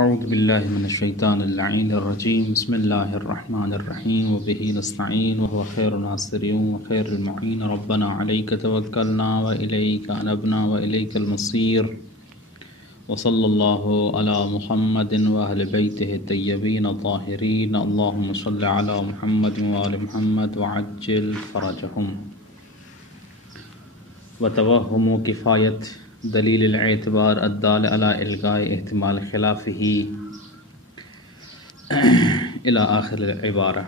اعوذ باللہ من الشیطان اللعین الرجیم بسم اللہ الرحمن الرحیم وبہ نستعین وهو خیر الناصرین وخیر المعین ربنا علیک توکلنا والیک انبنا والیک المصیر وصلی اللہ علی محمد واہل بیتہ الطیبین الطاہرین اللہم صل علی محمد وآل محمد وعجل فرجہم وتوہم کفایت دلیل الاعتبار الدال علی الغاء احتمال خلافه الى آخر العبارہ۔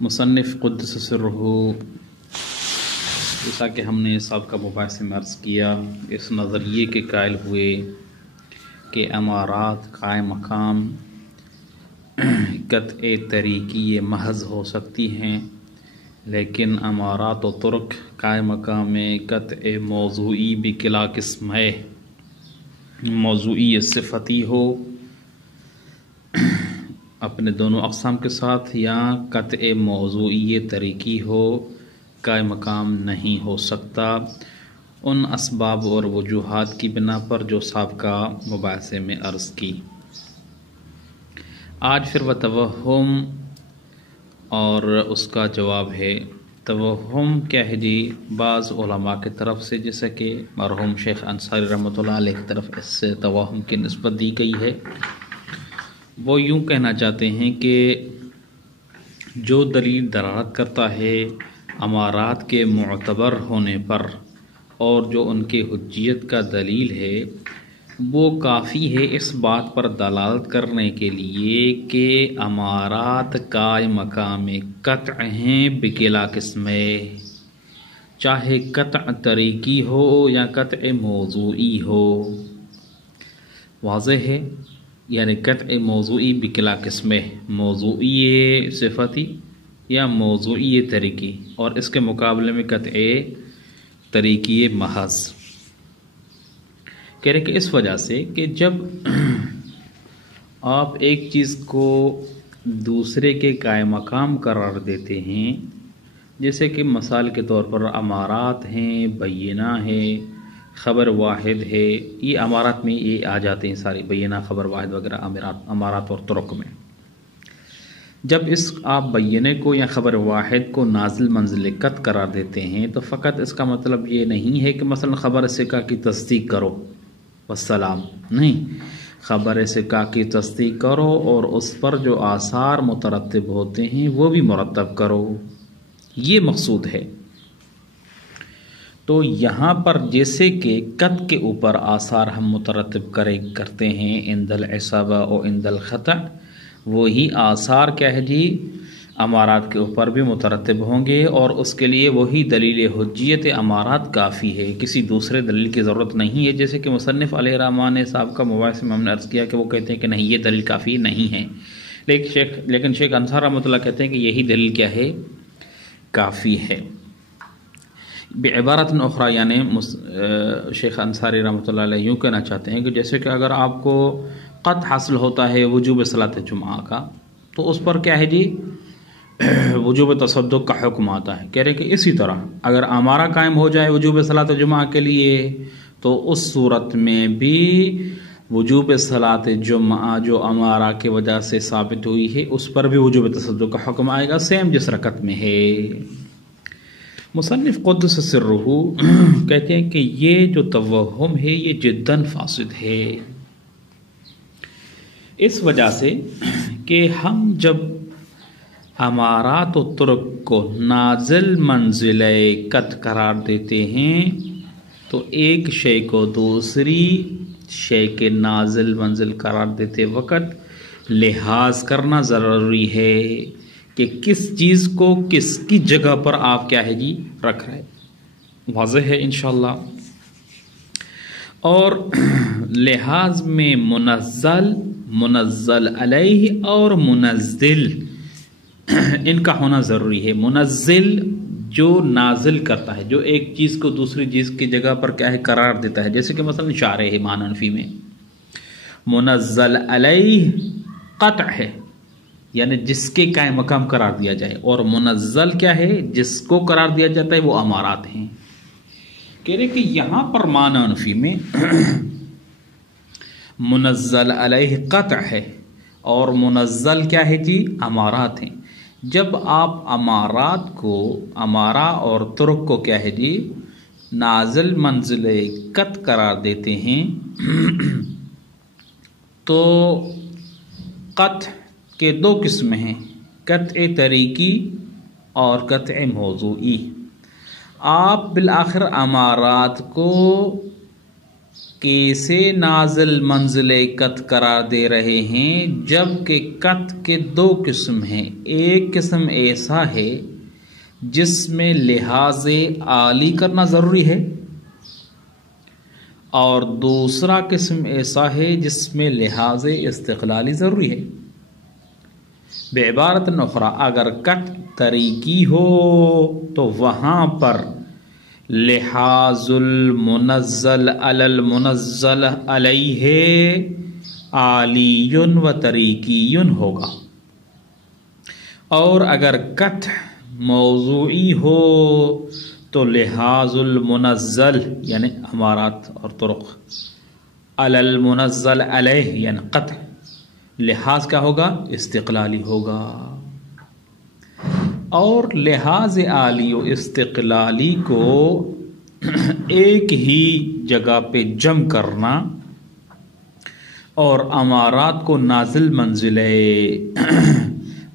مصنف قدس سرہ، جیسا کہ ہم نے سابقہ مباحثے میں عرض کیا، اس نظریے کے قائل ہوئے کہ امارات قائم مقام قطع طریقی محض ہو سکتی ہیں، لیکن امارات و ترک قائم مقام قطع موضوعی بکلا قسم ہے، موضوعی صفتی ہو اپنے دونوں اقسام کے ساتھ، یا قطع موضوعی طریقی ہو، قائم مقام نہیں ہو سکتا ان اسباب اور وجوہات کی بنا پر جو سابقہ مباحثے میں عرض کی۔ آج پھر وہ توہم اور اس کا جواب ہے۔ توہم کیا ہے جی؟ بعض علماء کی طرف سے، جیسا کہ مرحوم شیخ انصاری رحمۃ اللہ علیہ کی طرف اس سے توہم کی نسبت دی گئی ہے، وہ یوں کہنا چاہتے ہیں کہ جو دلیل دلالت کرتا ہے امارات کے معتبر ہونے پر اور جو ان کے حجیت کا دلیل ہے، وہ کافی ہے اس بات پر دلالت کرنے کے لیے کہ امارات قائم مقام قطع ہیں بکلا قسم، چاہے قطع طریقی ہو یا قطع موضوعی ہو۔ واضح ہے؟ یعنی قطع موضوعی بکلا قسم، موضوعی صفتی یا موضوعی طریقی، اور اس کے مقابلے میں قطع طریقی محض۔ کہہ رہے کہ اس وجہ سے کہ جب آپ ایک چیز کو دوسرے کے قائم مقام قرار دیتے ہیں، جیسے کہ مثال کے طور پر امارات ہیں، بینہ ہے، خبر واحد ہے، یہ امارات میں یہ آ جاتے ہیں ساری، بینہ، خبر واحد وغیرہ امارات اور ترک میں۔ جب اس آپ بینہ کو یا خبر واحد کو نازل منزل قط قرار دیتے ہیں تو فقط اس کا مطلب یہ نہیں ہے کہ مثلا خبر ثقہ کی تصدیق کرو والسلام، نہیں، خبر ثقہ کی تصدیق کرو اور اس پر جو آثار مترتب ہوتے ہیں وہ بھی مرتب کرو، یہ مقصود ہے۔ تو یہاں پر جیسے کہ قط کے اوپر آثار ہم مترتب کرتے ہیں عند العصابہ اور عند الخطأ، وہی آثار کیا ہے جی امارات کے اوپر بھی مترتب ہوں گے، اور اس کے لیے وہی دلیل حجیت امارات کافی ہے، کسی دوسرے دلیل کی ضرورت نہیں ہے۔ جیسے کہ مصنف علیہ الرحمٰن نے صاحب کا مباحثے میں ہم نے عرض کیا کہ وہ کہتے ہیں کہ نہیں، یہ دلیل کافی نہیں ہے، لیکن شیخ انصار رحمۃ اللہ کہتے ہیں کہ یہی دلیل کیا ہے؟ کافی ہے۔ بعبارت اخرى، یعنی شیخ انصاری رحمۃ اللہ علیہ یوں کہنا چاہتے ہیں کہ جیسے کہ اگر آپ کو قط حاصل ہوتا ہے وجوب صلاۃ جمعہ کا، تو اس پر کیا ہے جی وجوب تصدق کا حکم آتا ہے۔ کہہ رہے کہ اسی طرح اگر امارہ قائم ہو جائے وجوب صلاۃ جمعہ کے لیے، تو اس صورت میں بھی وجوب صلاۃ جمعہ جو امارہ کی وجہ سے ثابت ہوئی ہے اس پر بھی وجوب تصدق کا حکم آئے گا، سیم جس رکعت میں ہے۔ مصنف قدس سرہ کہتے ہیں کہ یہ جو توہم ہے یہ جداً فاسد ہے، اس وجہ سے کہ ہم جب امارات و ترک کو نازل منزل قط قرار دیتے ہیں تو ایک شے کو دوسری شے کے نازل منزل قرار دیتے وقت لحاظ کرنا ضروری ہے کہ کس چیز کو کس کی جگہ پر آپ کیا ہے جی رکھ رہے، واضح ہے انشاءاللہ۔ اور لحاظ میں منزل علیہ اور منزل ان کا ہونا ضروری ہے۔ منزل جو نازل کرتا ہے، جو ایک چیز کو دوسری چیز کی جگہ پر کیا ہے قرار دیتا ہے، جیسے کہ مثلا شارع ہے معنی انفی میں، منزل علیہ قطع ہے، یعنی جس کے قائم مقام قرار دیا جائے، اور منزل کیا ہے؟ جس کو قرار دیا جاتا ہے وہ امارات ہیں۔ کہہ رہے کہ یہاں پر معنی انفی میں منزل علیہ قطع ہے اور منزل کیا ہے جی؟ امارات ہیں۔ جب آپ امارات کو، امارہ اور ترک کو کیا ہے جی؟ نازل منزل قطع قرار دیتے ہیں تو قطع کے دو قسم ہیں، قطع طریقی اور قطع موضوعی۔ آپ بالآخر امارات کو کیسے نازل منزل قطع قرار دے رہے ہیں؟ جبکہ قطع کے دو قسم ہیں، ایک قسم ایسا ہے جس میں لحاظ عالی کرنا ضروری ہے اور دوسرا قسم ایسا ہے جس میں لحاظ استقلالی ضروری ہے۔ بعبارت اخرى اگر قطع طریقی ہو تو وہاں پر لحاظ المنزل علی المنزل علیہ عالی و طریقی ہوگا، اور اگر قطع موضوعی ہو تو لحاظ المنزل یعنی امارات اور طرق علی المنزل علیہ یعنی قطع لحاظ کیا ہوگا؟ استقلالی ہوگا۔ اور لحاظ عالی و استقلالی کو ایک ہی جگہ پہ جمع کرنا اور امارات کو نازل منزل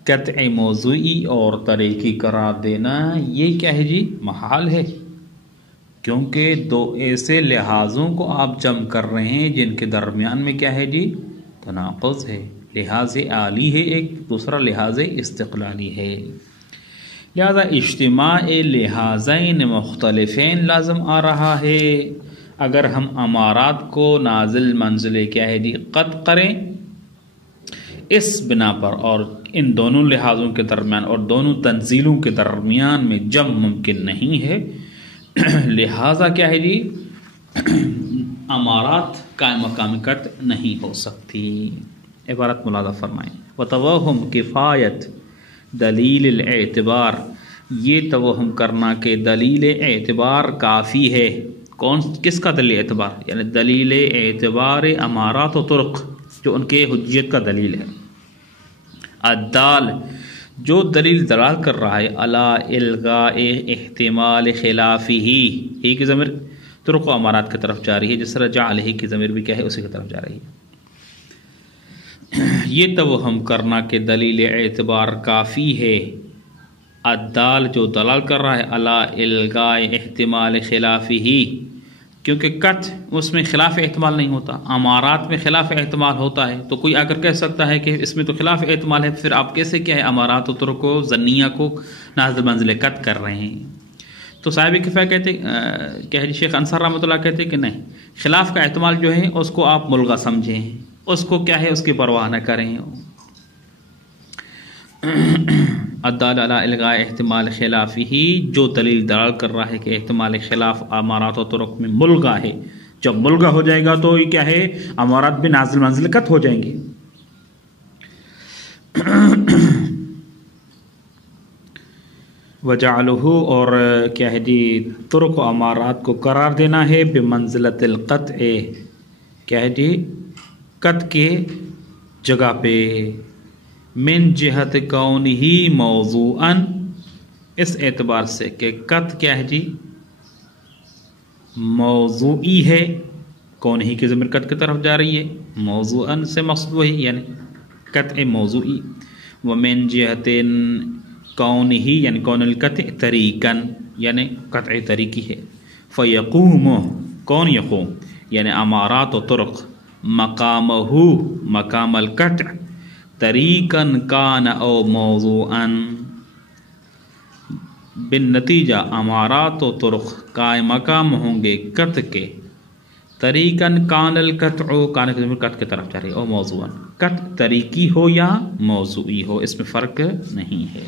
قطع موضوعی اور طریقی قرار دینا، یہ کیا ہے جی؟ محال ہے، کیونکہ دو ایسے لحاظوں کو آپ جمع کر رہے ہیں جن کے درمیان میں کیا ہے جی؟ تناقض ہے، لحاظ عالی ہے ایک، دوسرا لحاظ استقلالی ہے۔ لہذا اجتماع لحاظین مختلفین لازم آ رہا ہے اگر ہم امارات کو نازل منزل کیا ہے جی؟ قطع کریں اس بنا پر، اور ان دونوں لحاظوں کے درمیان اور دونوں تنزیلوں کے درمیان میں جمع ممکن نہیں ہے، لہذا کیا ہے جی؟ امارات قائم مقام قطع نہیں ہو سکتی۔ عبارت ملاحظہ فرمائیں۔ وتوہم کفایت دلیل الاعتبار، یہ توہم کرنا کہ دلیل اعتبار کافی ہے۔ کس کا دلیل اعتبار؟ یعنی دلیل اعتبار امارات و طرق جو ان کے حجیت کا دلیل ہے۔ الدال جو دلیل دلال کر رہا ہے علی الغاء احتمال خلافہ، ہی کی ضمیر طرق و امارات کی طرف جا رہی ہے، جس طرح جعلہ کی ضمیر بھی کیا ہے؟ اسی کی طرف جا رہی ہے۔ یہ توہم کرنا کہ دلیل اعتبار کافی ہے، الدال جو دلال کر رہا ہے علی الغاء احتمال خلافہ، کیونکہ قطع اس میں خلاف احتمال نہیں ہوتا، امارات میں خلاف احتمال ہوتا ہے، تو کوئی آ کر کہہ سکتا ہے کہ اس میں تو خلاف احتمال ہے، پھر آپ کیسے کیا ہے امارات و طرق کو ظنیہ کو نازل منزل قطع کر رہے ہیں؟ تو صاحب کفایہ کہتے کہ شیخ انصار رحمۃ اللہ کہتے کہ نہیں، خلاف کا احتمال جو ہے اس کو آپ ملغا سمجھیں، اس کو کیا ہے؟ اس کی پرواہ نہ کریں۔ الدال علی الغاء احتمال خلافہ جو دلیل دلال کر رہا ہے کہ احتمال خلاف امارات و طرق میں ملغا ہے، جب ملغا ہو جائے گا تو یہ کیا ہے؟ امارات بھی نازل منزل قطع ہو جائیں گے۔ وجعلہ اور کیا ہے جی؟ طرق و امارات کو قرار دینا ہے بمنزلۃ القطع، کیا ہے جی؟ قطع کے جگہ پہ، من جہت کونہ موضوعا، اس اعتبار سے کہ قطع کیا ہے جی؟ موضوعی ہے، کونہ کی ضمیر قطع کی طرف جا رہی ہے، موضوعا سے مقصود وہی یعنی قطع موضوعی۔ ومن جہت کونہ یعنی کون القطع طریقا یعنی قطع طریقی ہے۔ فیقوم کون یقوم یعنی امارات و طرق مقامہ مقام القطع طریقا کان او موضوعا، بالنتیجہ امارات و طرق قائم مقام ہوں گے قطع کے، طریقا کان القطع کان کی ضمیر قطع کی طرف جا رہی ہے، او موضوعا قطع طریقی ہو یا موضوعی ہو، اس میں فرق نہیں ہے۔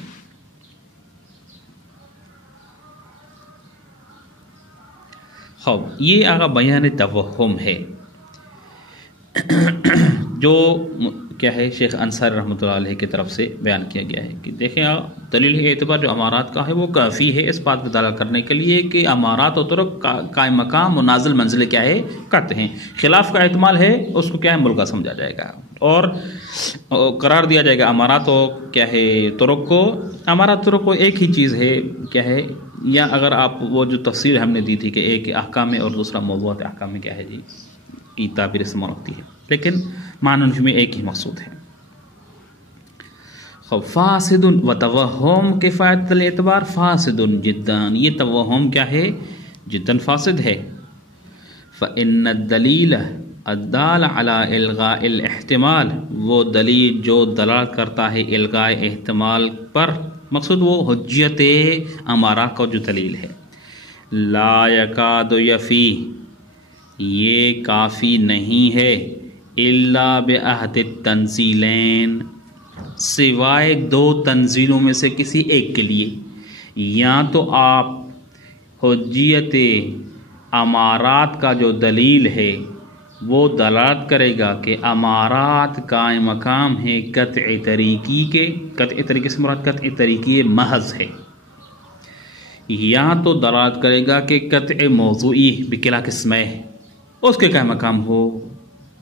خوب یہ آگا بیان توہم ہے جو کیا ہے شیخ انصاری رحمۃ اللہ علیہ کی طرف سے بیان کیا گیا ہے کہ دیکھیں دلیل اعتبار جو امارات کا ہے وہ کافی ہے اس بات پہ دلالت کرنے کے لیے کہ امارات و طرق قائم مقام و نازل منزل کیا ہے قطع ہیں. خلاف کا احتمال ہے اس کو کیا ہے ملغا سمجھا جائے گا اور قرار دیا جائے گا امارات و کیا ہے طرق کو. امارات طرق کو ایک ہی چیز ہے کیا ہے، یا اگر آپ وہ جو تفسیر ہم نے دی تھی کہ ایک احکام میں اور دوسرا موضوعات احکام میں کیا ہے جی کی تعبیر استعمال ہوتی ہے، لیکن معنی میں ایک ہی مقصود ہے. فاسد و توہم کفایت الاعتبار فاسد جدا، یہ توہم کیا ہے جدا فاسد ہے. فإن الدلیل الدال علی الغاء الاحتمال، وہ دلیل جو دلالت کرتا ہے الغاء احتمال پر، مقصود وہ حجت امارہ کا جو دلیل ہے. لا یکاد یفی، یہ کافی نہیں ہے، الا بعہد التنزیلین، سوائے دو تنزیلوں میں سے کسی ایک کے لیے. یا تو آپ حجیت امارات کا جو دلیل ہے وہ دلالت کرے گا کہ امارات قائم مقام ہے قطع طریقی کے، قطع طریقے سے مراد قطع طریقی محض ہے، یا تو دلالت کرے گا کہ قطع موضوعی بکلا قسم ہے اس کے قائم مقام ہو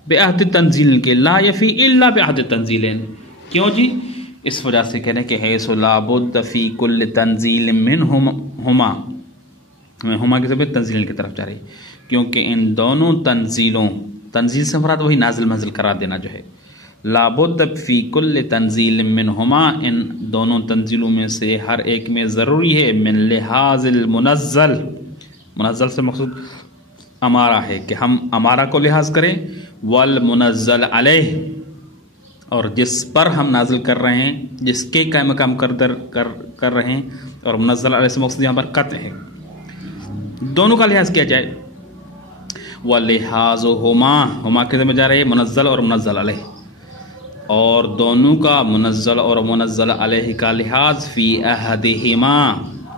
بعہد تنزیل کے. لا یفی الا بعہد تنزیلین، کیوں جی؟ اس وجہ سے کہنے کہ حیث لا بد فی کل تنزیل منہما، ہما کی ضمیر تنزیل کی طرف جا رہی، کیونکہ ان دونوں تنزیلوں، تنزیل سے مراد وہی نازل منزل قرار دینا جو ہے، لا بد فی کل تنزیل منہما، ان دونوں تنزیلوں میں سے ہر ایک میں ضروری ہے من لحاظ المنزل، منزل سے مقصود امارہ ہے کہ ہم امارہ کو لحاظ کریں، والمنزل علیہ، اور جس پر ہم نازل کر رہے ہیں، جس کے قائم مقام کر رہے ہیں، اور منزل علیہ سے مقصود یہاں پر قطع ہے، دونوں کا لحاظ کیا جائے. وَلِحَاظُهُمَا، ہما کے ذمہ جا رہے منزل اور منزل علیہ، اور دونوں کا منزل اور منزل علیہ کا لحاظ فی احدہما،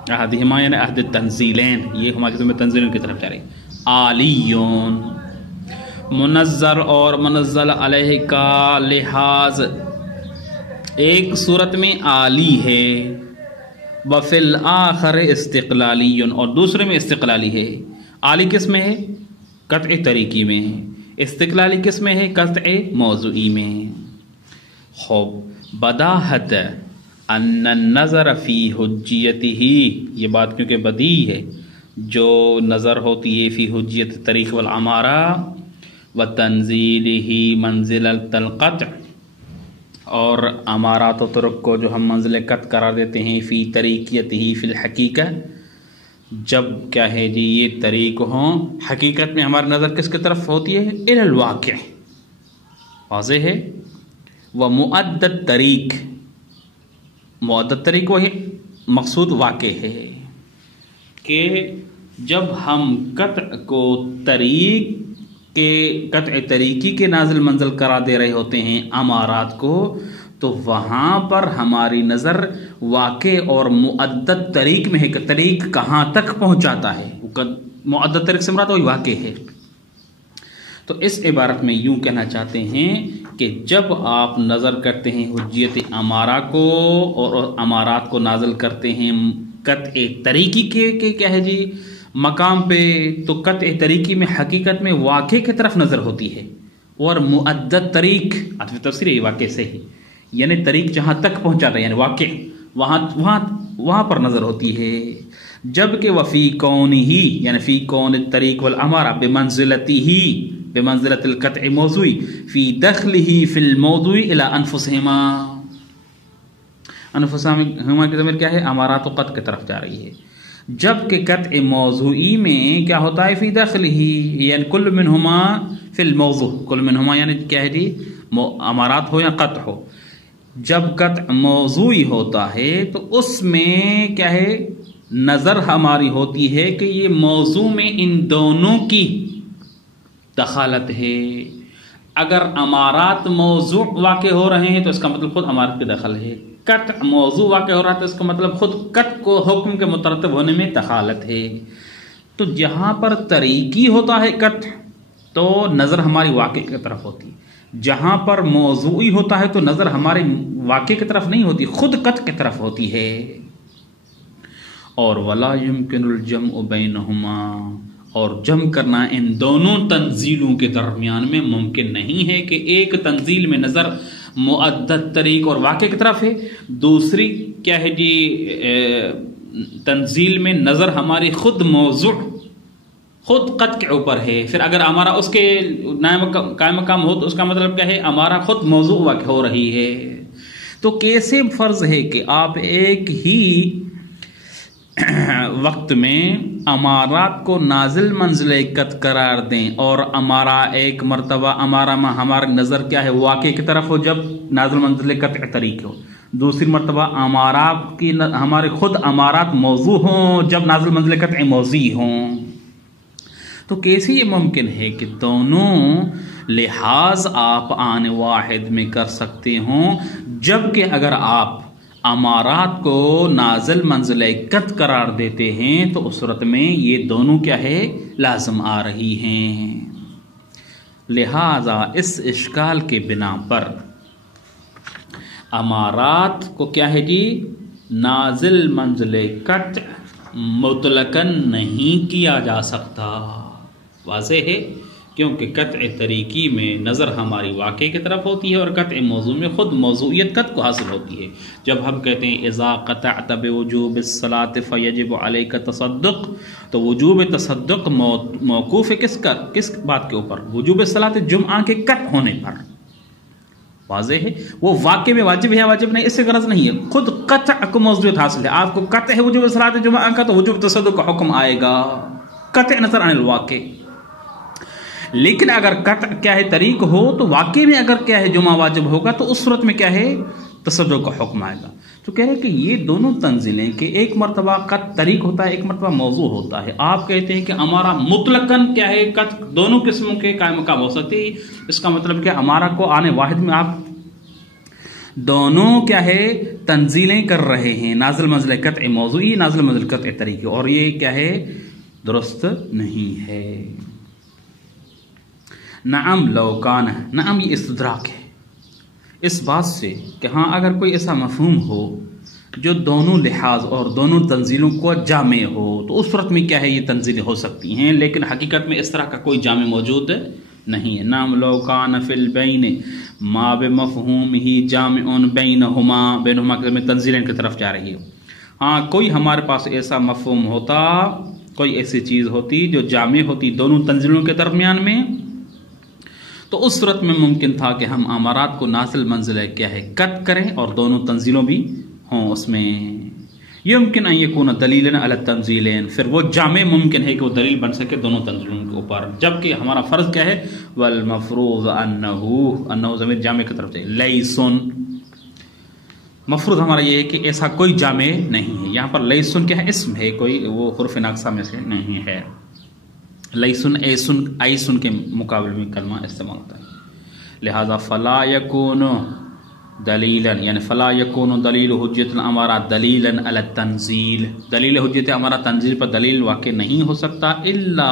احدہما یعنی عہد تنزیلین، یہ ہما کے ذمہ تنزیلین کی طرف جا رہے. عالیون، منزل اور منزل علیہ کا لحاظ ایک صورت میں عالی ہے، وفی الآخر استقلالی، اور دوسرے میں استقلالی ہے. عالی کس میں ہے؟ قطع طریقی میں. استقلالی کس میں ہے؟ قطع موضوعی میں. خوب بداحت ان النظر فی حجیتہ، یہ بات کیونکہ بدیہی ہے، جو نظر ہوتی ہے فی حجیت طریق والعمارہ وتنزیلہ منزلۃ القطع، اور امارات و طرق کو جو ہم منزل قطع قرار دیتے ہیں فی طریقیتہ فی الحقیقہ، جب کیا ہے جی یہ طریق ہوں حقیقت میں ہماری نظر کس کی طرف ہوتی ہے؟ الی الواقع، واضح ہے. ومعدد طریق، معدد طریق وہی مقصود واقع ہے کہ جب ہم قطع کو طریق کے قطع طریقی کے نازل منزل قرار دے رہے ہوتے ہیں امارات کو، تو وہاں پر ہماری نظر واقع اور معدد طریق میں ہے کہ طریق کہاں تک پہنچاتا ہے. معدد طریق سے مراد وہی واقع ہے. تو اس عبارت میں یوں کہنا چاہتے ہیں کہ جب آپ نظر کرتے ہیں حجیت امارہ کو اور امارات کو نازل کرتے ہیں قطع طریقی کے کیا ہے جی مقام پہ، تو قطع طریقی میں حقیقت میں واقع کی طرف نظر ہوتی ہے، اور معدد طریق عطف تفسیر ہے واقع سے ہی، یعنی طریق جہاں تک پہنچاتا ہے یعنی واقع وہاں پر نظر ہوتی ہے. جبکہ وفی کون ہی یعنی فی کون الطریق والامارہ بمنزلۃ القطع موضوعی فی دخلہ فی الموضوع الی انفسہما، انفسہما کی ضمیر کیا ہے؟ امارات و قطع کی طرف جا رہی ہے. جبکہ قطع موضوعی میں کیا ہوتا ہے؟ فی دخلہ یعنی کل منہما فی الموضوع، کل منہما یعنی کیا ہے جی امارات ہو یا قطع ہو، جب قطع موضوعی ہوتا ہے تو اس میں کیا ہے نظر ہماری ہوتی ہے کہ یہ موضوع میں ان دونوں کی دخالت ہے. اگر امارات موضوع واقع ہو رہے ہیں تو اس کا مطلب خود امارات کی دخل ہے، قطع موضوع واقع ہو رہا ہے تو اس کا مطلب خود قطع کو حکم کے مترتب ہونے میں دخالت ہے. تو جہاں پر طریقی ہوتا ہے قطع تو نظر ہماری واقع کی طرف ہوتی ہے، جہاں پر موضوعی ہوتا ہے تو نظر ہمارے واقع کی طرف نہیں ہوتی، خود قطع کی طرف ہوتی ہے. اور ولا يمكن الجمع بینہما، اور جمع کرنا ان دونوں تنزیلوں کے درمیان میں ممکن نہیں ہے کہ ایک تنزیل میں نظر معدد طریق اور واقع کی طرف ہے، دوسری کیا ہے جی تنزیل میں نظر ہماری خود موضوع خود قطع کے اوپر ہے. پھر اگر ہمارا اس کے قائم مقام ہو تو اس کا مطلب کیا ہے ہمارا خود موضوع واقع ہو رہی ہے. تو کیسے فرض ہے کہ آپ ایک ہی وقت میں امارات کو نازل منزل قطع قرار دیں اور ہمارا ایک مرتبہ ہمارا نظر کیا ہے واقع کی طرف ہو جب نازل منزل قطع طریق ہو، دوسری مرتبہ امارات کی ہمارے خود امارات موضوع ہوں جب نازل منزل قطع موضوع ہوں. تو کیسے یہ ممکن ہے کہ دونوں لحاظ آپ آن واحد میں کر سکتے ہوں، جبکہ اگر آپ امارات کو نازل منزل قطع قرار دیتے ہیں تو اس صورت میں یہ دونوں کیا ہے لازم آ رہی ہیں. لہذا اس اشکال کے بنا پر امارات کو کیا ہے جی نازل منزل قطع مطلقاً نہیں کیا جا سکتا. واضح ہے کیونکہ قطع طریقی میں نظر ہماری واقع کی طرف ہوتی ہے اور قطع موضوع میں خود موضوعیت قطع کو حاصل ہوتی ہے. جب ہم کہتے ہیں اذا قطعت بوجوب الصلاة فیجب علیک تصدق، تو وجوب تصدق موقوف ہے کس بات کے اوپر؟ وجوب الصلاة جمعہ کے قطع ہونے پر. واضح ہے وہ واقع میں واجب ہے یا واجب نہیں اس سے غرض نہیں ہے، خود قطع کو موضوعیت حاصل ہے. آپ کو قطع ہے وجوب الصلاة جمعہ کا تو وجوب تصدق کا حکم آئے گا قطع نظر عن الواقع. لیکن اگر قطع کیا ہے طریق ہو تو واقع میں اگر کیا ہے جمعہ واجب ہوگا تو اس صورت میں کیا ہے تصدق کا حکم آئے گا. تو کہہ رہے کہ یہ دونوں تنزیلیں کہ ایک مرتبہ قطع طریق ہوتا ہے ایک مرتبہ موضوع ہوتا ہے. آپ کہتے ہیں کہ ہمارا مطلقاً کیا ہے قطع دونوں قسموں کے قائم مقام ہو سکتے ہیں. اس کا مطلب کہ ہمارا کو آنے واحد میں آپ دونوں کیا ہے تنزیلیں کر رہے ہیں، نازل منزل قطع موضوعی نازل منزل قطع طریقی، اور یہ کیا ہے درست نہیں ہے. نعم لو کان، نعم یہ استدراک ہے اس بات سے کہ ہاں اگر کوئی ایسا مفہوم ہو جو دونوں لحاظ اور دونوں تنزیلوں کو جامع ہو تو اس صورت میں کیا ہے یہ تنزیلیں ہو سکتی ہیں، لیکن حقیقت میں اس طرح کا کوئی جامع موجود نہیں ہے. نعم لو کان فی البین ما بمفہوم ہی جامع بینہما میں تنزیلیں کی طرف جا رہی ہے. ہاں کوئی ہمارے پاس ایسا مفہوم ہوتا، کوئی ایسی چیز ہوتی جو جامع ہوتی دونوں تنزیلوں کے درمیان میں، تو اس صورت میں ممکن تھا کہ ہم امارات کو نازل منزل کیا ہے قطع کریں اور دونوں تنزیلوں بھی ہوں اس میں. یمکن ان یکون دلیلا علی التنزیلین، پھر وہ جامع ممکن ہے کہ وہ دلیل بن سکے دونوں تنزیلوں کے اوپر، جبکہ ہمارا فرض کیا ہے والمفروض انہ ضمیر جامع کی طرف سے لیسن، مفروض ہمارا یہ ہے کہ ایسا کوئی جامع نہیں ہے. یہاں پر لیسن کیا ہے اسم ہے، کوئی وہ حرف ناقصہ میں سے نہیں ہے. لیسن ایسن کے مقابلے میں کلمہ استعمال ہوتا ہے. لہذا فلا یکون دلیلا یعنی فلا یکون دلیل حجت الامارات دلیلا علی التنزیل، دلیل حجت امارات تنزیل پر دلیل واقع نہیں ہو سکتا الا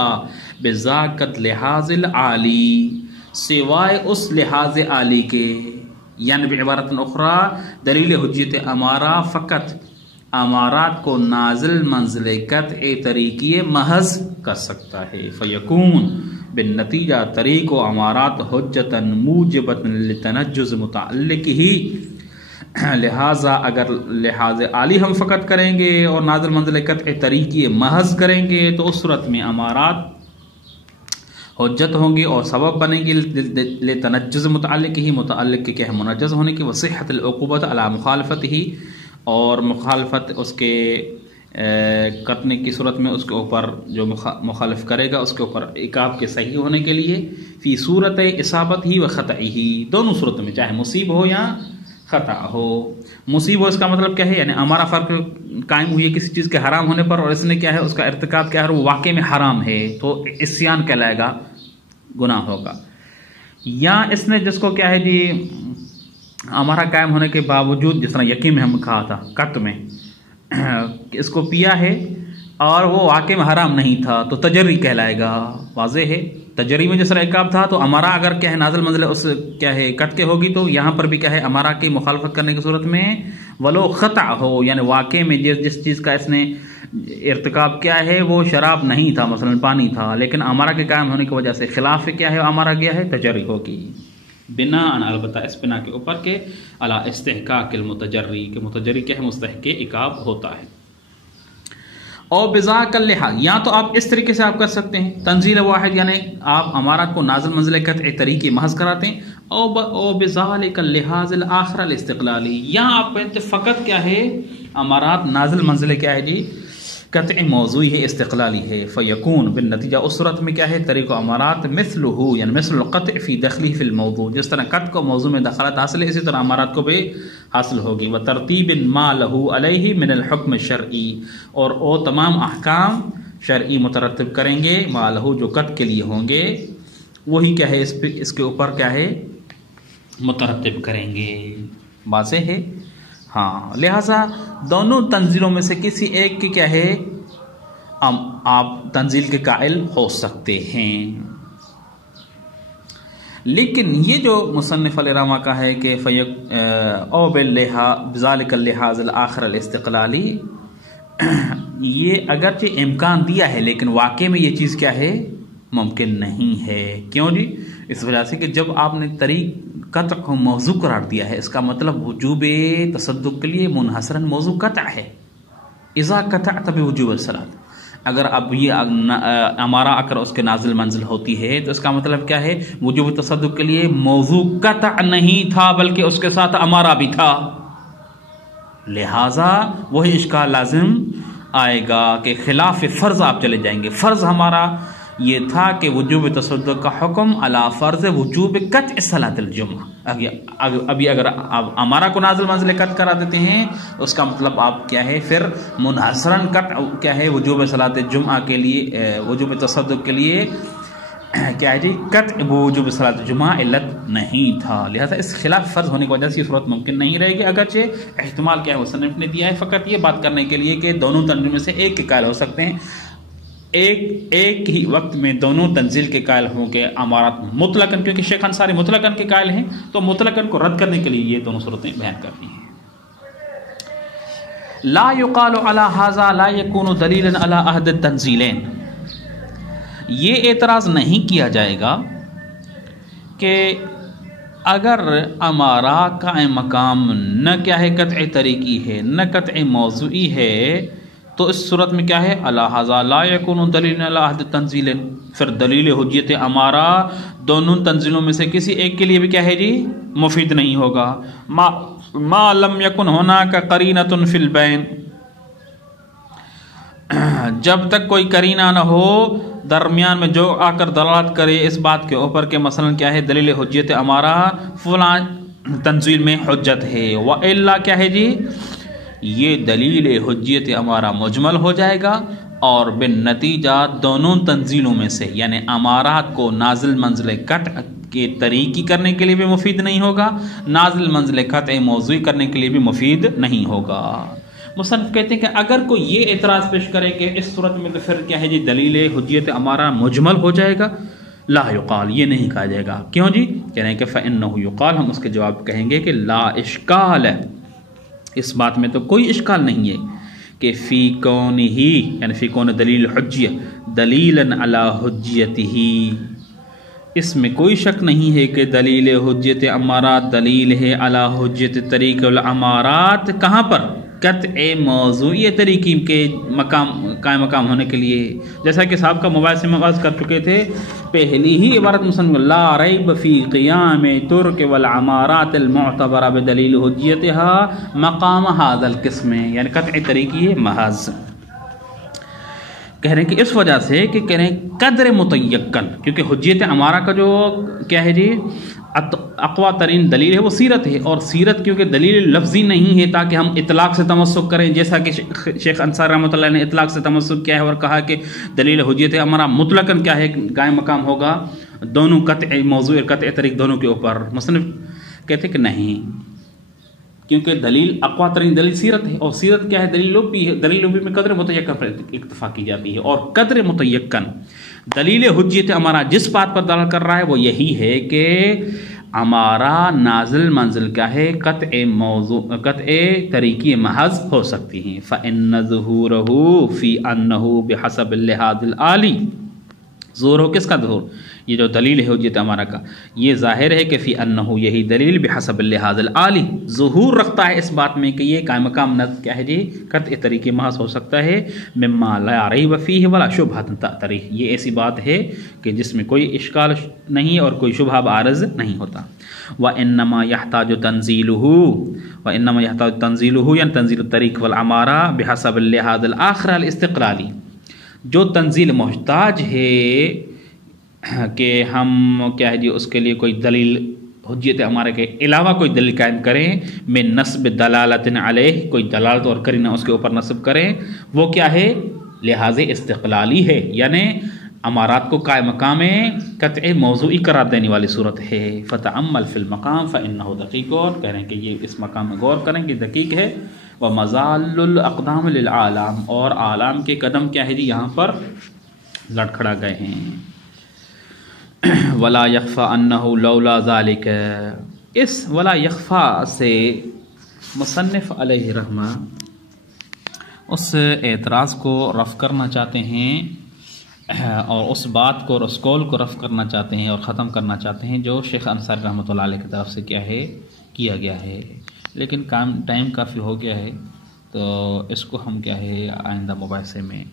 بذاکت لحاظ العالی، سوائے اس لحاظ عالی کے. یعنی بعبارت اخرى دلیل حجت امارہ فقط امارات کو نازل منزل قطع طریقی محض کر سکتا ہے. فیکون بالنتیجہ طریق و امارات حجتا موجبت لتنجز متعلق ہی، لہذا اگر لحاظ عالی ہم فقط کریں گے اور نازل منزل قطع طریقی محض کریں گے تو اس صورت میں امارات حجت ہوں گی اور سبب بنیں گی لتنجز متعلق ہی، متعلق کے کیا منجز ہونے کی، وصحت العقوبت علی مخالفت ہی، اور مخالفت اس کے کرنے کی صورت میں اس کے اوپر جو مخالف کرے گا اس کے اوپر عقاب کے صحیح ہونے کے لیے فی صورت اصابت ہی و خطأ ہی، دونوں صورت میں چاہے مصیب ہو یا خطا ہو. مصیب ہو اس کا مطلب کیا ہے یعنی ہمارا فرق قائم ہوئی ہے کسی چیز کے حرام ہونے پر اور اس نے کیا ہے اس کا ارتکاب کیا ہے وہ واقع میں حرام ہے تو عصیان کہلائے گا، گناہ ہوگا. یا اس نے جس کو کیا ہے جی ہمارا قائم ہونے کے باوجود، جس طرح یقین میں ہم کہا تھا قط میں، اس کو پیا ہے اور وہ واقع میں حرام نہیں تھا تو تجری کہلائے گا. واضح ہے تجری میں جس طرح عقاب تھا تو امارہ اگر کیا ہے نازل منزل اس کیا ہے کٹ کے ہوگی تو یہاں پر بھی کیا ہے امارہ کی مخالفت کرنے کی صورت میں ولو خطأ ہو، یعنی واقع میں جس چیز کا اس نے ارتکاب کیا ہے وہ شراب نہیں تھا، مثلا پانی تھا، لیکن امارہ کے قائم ہونے کی وجہ سے خلاف کیا ہے امارہ کیا ہے تجری ہوگی، بنا البتہ اس بنا کے اوپر کے علی استحقاق المتجری کہ متجری کیا ہے مستحق عقاب ہوتا ہے۔ اور بذاک اللحاظ، یا تو آپ اس طریقے سے آپ کر سکتے ہیں تنزیل واحد، یعنی آپ امارات کو نازل منزل قطع طریقے محض کراتے ہیں، او بذالک اللحاظ الاخر الاستقلالی، یا آپ کہتے فقط کیا ہے امارات نازل منزل کیا ہے جی قطع موضوعی ہے استقلالی ہے، فیکون بالنتیجہ اس صورت میں کیا ہے طریق امارات مثلہ یعنی مثل القطع فی دخلی فی الموضوع، جس طرح قطع کو موضوع میں دخالت حاصل ہے اسی طرح امارات کو بھی حاصل ہوگی، و ترتیب ما لہ علیہ من الحکم الشرعی، اور وہ تمام احکام شرعی مترتب کریں گے ما لہ جو قطع کے لیے ہوں گے وہی کیا ہے اس کے اوپر کیا ہے مترتب کریں گے، واضح ہے۔ ہاں، لہٰذا دونوں تنزیلوں میں سے کسی ایک کی کیا ہے آپ تنزیل کے قائل ہو سکتے ہیں، لیکن یہ جو مصنف علیہ رحمہ کا ہے کہ او بذالک اللحاظ الاخر الاستقلالی، یہ اگرچہ امکان دیا ہے لیکن واقع میں یہ چیز کیا ہے ممکن نہیں ہے۔ کیوں جی؟ اس وجہ سے کہ جب آپ نے طریق قطع کو موضوع قرار دیا ہے، اس کا مطلب وجوب تصدق کے لیے منحصراً موضوع قطع ہے، اذا قطعت بوجوب الصلاۃ، اگر اب یہ امارہ اگر اس کے نازل منزل ہوتی ہے تو اس کا مطلب کیا ہے وجوب تصدق کے لیے موضوع قطع نہیں تھا بلکہ اس کے ساتھ امارہ بھی تھا، لہٰذا وہی اشکال لازم آئے گا کہ خلاف فرض آپ چلے جائیں گے۔ فرض ہمارا یہ تھا کہ وجوب تصدق کا حکم علی فرض وجوب قطع صلاۃ الجمعہ، ابھی اگر آپ امارہ کو نازل منزل قطع کرا دیتے ہیں اس کا مطلب آپ کیا ہے پھر منحصراً قطع کیا ہے وجوب صلاۃ الجمعہ کے لیے وجوب تصدق کے لیے کیا ہے جی قطع وجوب صلاۃ الجمعہ علت نہیں تھا، لہذا اس خلاف فرض ہونے کی وجہ سے یہ صورت ممکن نہیں رہے گی، اگرچہ احتمال کیا ہے مصنف نے دیا ہے فقط یہ بات کرنے کے لیے کہ دونوں تنزیل میں سے ایک کے قائل ہو سکتے ہیں، ایک ہی وقت میں دونوں تنزیل کے قائل ہوں گے امارات مطلقاً، کیونکہ شیخ انصاری مطلقاً کے قائل ہیں تو مطلقاً کو رد کرنے کے لیے یہ دونوں صورتیں بیان کرنی ہیں۔ لا يقال على هذا لا يكون دلیلا على احد التنزیلین، یہ اعتراض نہیں کیا جائے گا کہ اگر امارہ قائم مقام نہ کیا ہے قطع طریقی ہے نہ قطع موضوعی ہے تو اس صورت میں کیا ہے لہذا لا یکون دلیل علی احد التنزیل، پھر دلیل حجیت امارہ دونوں تنزیلوں میں سے کسی ایک کے لیے بھی کیا ہے جی مفید نہیں ہوگا، ما لم یکن هناک قرینۃ فی البین، جب تک کوئی قرینہ نہ ہو درمیان میں جو آ کر دلالت کرے اس بات کے اوپر کہ مثلا کیا ہے دلیل حجیت امارہ فلاں تنزیل میں حجت ہے، وإلا کیا ہے جی یہ دلیل حجیت امارہ مجمل ہو جائے گا اور بالنتیجہ دونوں تنزیلوں میں سے یعنی امارات کو نازل منزل قطع کے طریقی کرنے کے لیے بھی مفید نہیں ہوگا، نازل منزل قطع موضوعی کرنے کے لیے بھی مفید نہیں ہوگا۔ مصنف کہتے ہیں کہ اگر کوئی یہ اعتراض پیش کرے کہ اس صورت میں تو پھر کیا ہے جی دلیل حجیت امارہ مجمل ہو جائے گا، لا یقال یہ نہیں کہا جائے گا، کیوں جی؟ کہہ رہے ہیں کہ فإنہ یقال، ہم اس کے جواب کہیں گے کہ لا اشکال ہے، اس بات میں تو کوئی اشکال نہیں ہے کہ فی کون ہی یعنی فی کون دلیل حجیہ دلیلا علی حجیتہ، اس میں کوئی شک نہیں ہے کہ دلیل حجیت امارات دلیل ہے علی حجیت طریق الامارات، کہاں پر؟ قطع موضوعی طریقی کے قائم مقام ہونے کے لیے، جیسا کہ صاحب کا موبائل سے مواز کر چکے تھے پہلی ہی عبارت مصنف لا ریب فی قیام ترک والعمارات المعتبرہ بدلیل حجیتها مقام هذا القسم، یعنی قطع طریقی محض، کہہ رہے ہیں کہ اس وجہ سے کہ کہہ رہے ہیں قدر متیقن، کیونکہ حجیت امارہ کا جو کیا ہے جی اقوی ترین دلیل ہے وہ سیرت ہے، اور سیرت کیونکہ دلیل لفظی نہیں ہے تاکہ ہم اطلاق سے تمسک کریں، جیسا کہ شیخ انصاری رحمۃ اللہ نے اطلاق سے تمسک کیا ہے اور کہا کہ دلیل حجیت امارہ مطلقاً کیا ہے قائم مقام ہوگا دونوں قطع موضوع اور قطع طریق دونوں کے اوپر۔ مصنف کہتے کہ نہیں، کیونکہ دلیل اقویٰ ترین دلیل سیرت ہے، اور سیرت کیا ہے؟ دلیل لبی ہے، دلیل لبی میں قدر متیقن پر اکتفا کی جاتی ہے، اور قدر متیقن دلیل حجت ہمارا جس بات پر دلالت کر رہا ہے وہ یہی ہے کہ ہمارا نازل منزل کیا ہے؟ قطع طریقی محض ہو سکتی ہیں۔ فَإِنَّ ظُهُورَهُ فِي أَنَّهُ بِحَسَبِ اللِّحَاظِ الْعَالِي، ظہور ہو کس کا ظہور؟ یہ جو دلیل ہے حجت ہمارا کا، یہ ظاہر ہے کہ فی انہ یہی دلیل بحسب اللحاظ العالی ظہور رکھتا ہے اس بات میں کہ یہ قائم مقام نظر کیا ہے جی؟ قطع طریقے محض ہو سکتا ہے، مما لا ریب فیہ ولا شبہۃ تأتری، یہ ایسی بات ہے کہ جس میں کوئی اشکال نہیں اور کوئی شبہ عارض نہیں ہوتا۔ وانما يحتاج تنزیلہ یعنی تنزیل الطریق والعمارہ بحسب اللحاظ الاخر الاستقلالی، جو تنزیل محتاج ہے کہ ہم کیا ہے جی اس کے لیے کوئی دلیل حجت ہمارے کے علاوہ کوئی دلیل قائم کریں، میں نصب دلالت علیہ، کوئی دلالت اور کرینہ اس کے اوپر نصب کریں، وہ کیا ہے؟ لحاظ استقلالی ہے، یعنی امارات کو قائم مقام قطع موضوعی قرار دینے والی صورت ہے۔ فتأمل فی المقام فإنہ دقیق، کہہ رہے ہیں کہ یہ اس مقام میں غور کریں کہ دقیق ہے۔ ومزال الاقدام للعالم، اور عالم کے قدم کیا ہے جی یہاں پر لڑکھڑا گئے ہیں۔ ولا یخفی انہ لولا ذالک، اس ولا یخفی سے مصنف علیہ رحمہ اس اعتراض کو رفع کرنا چاہتے ہیں، اور اس بات کو اور اس قول کو رفع کرنا چاہتے ہیں اور ختم کرنا چاہتے ہیں جو شیخ انصاری رحمۃ اللہ علیہ کی طرف سے کیا ہے کیا گیا ہے، لیکن ٹائم کافی ہو گیا ہے، تو اس کو ہم کیا ہے آئندہ مباحثے میں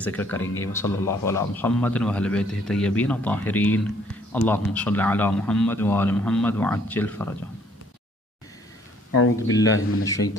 ذکر کریں گے۔ وصلی اللہ علی محمد وآل بیتہ الطیبین الطاہرین، اللہم صلی علی محمد وآل محمد وعجل فرجہم۔ اعوذ باللہ من الشیطان